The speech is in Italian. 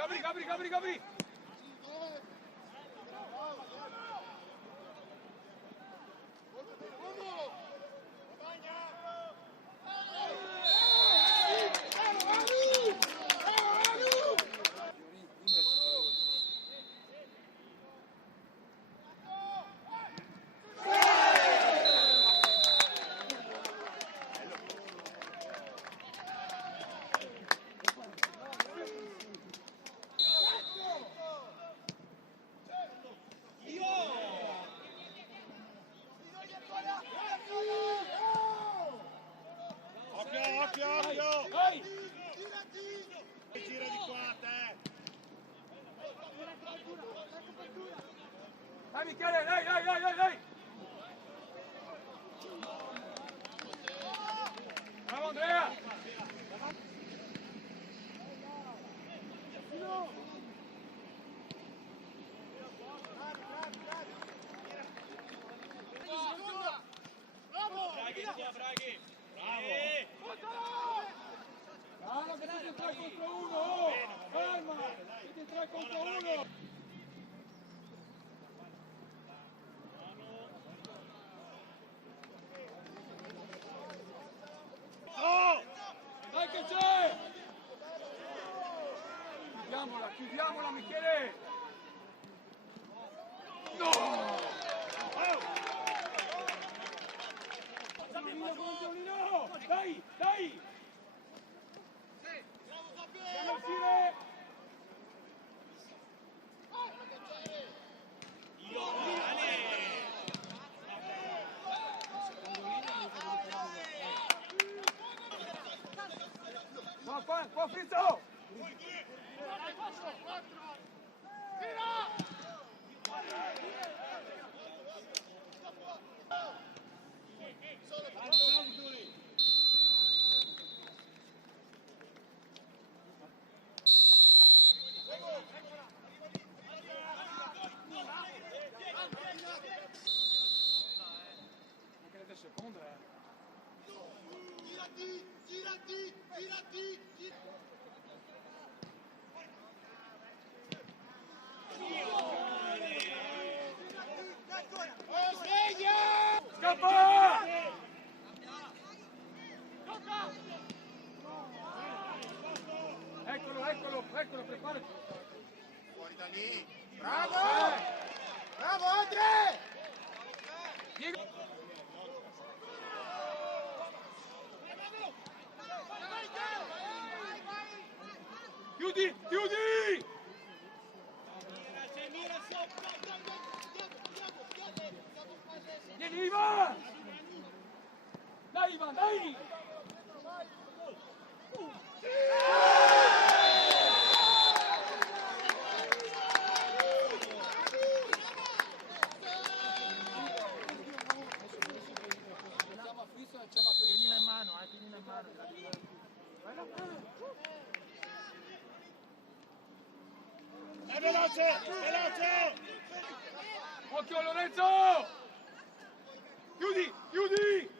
Gabri! Occhio! Dai! Gira di qua, te! Dai Michele, dai! Bravo Andrea! Braghi! Bravo, che siete 3 contro 1! Calma! Siete 3 contro 1! Dai che c'è! Chiudiamola Michele! No! Giannino! Dai! Andiamo a uscire! Qua Frizzo! Anche le seconde, Girati! Scappa! Eccolo, preparati. Fuori da lì! Bravo Andre! Chiudi! Vieni Ivan! Dai Ivan, dai! Tienila in mano. È veloce! Occhio Lorenzo! Chiudi!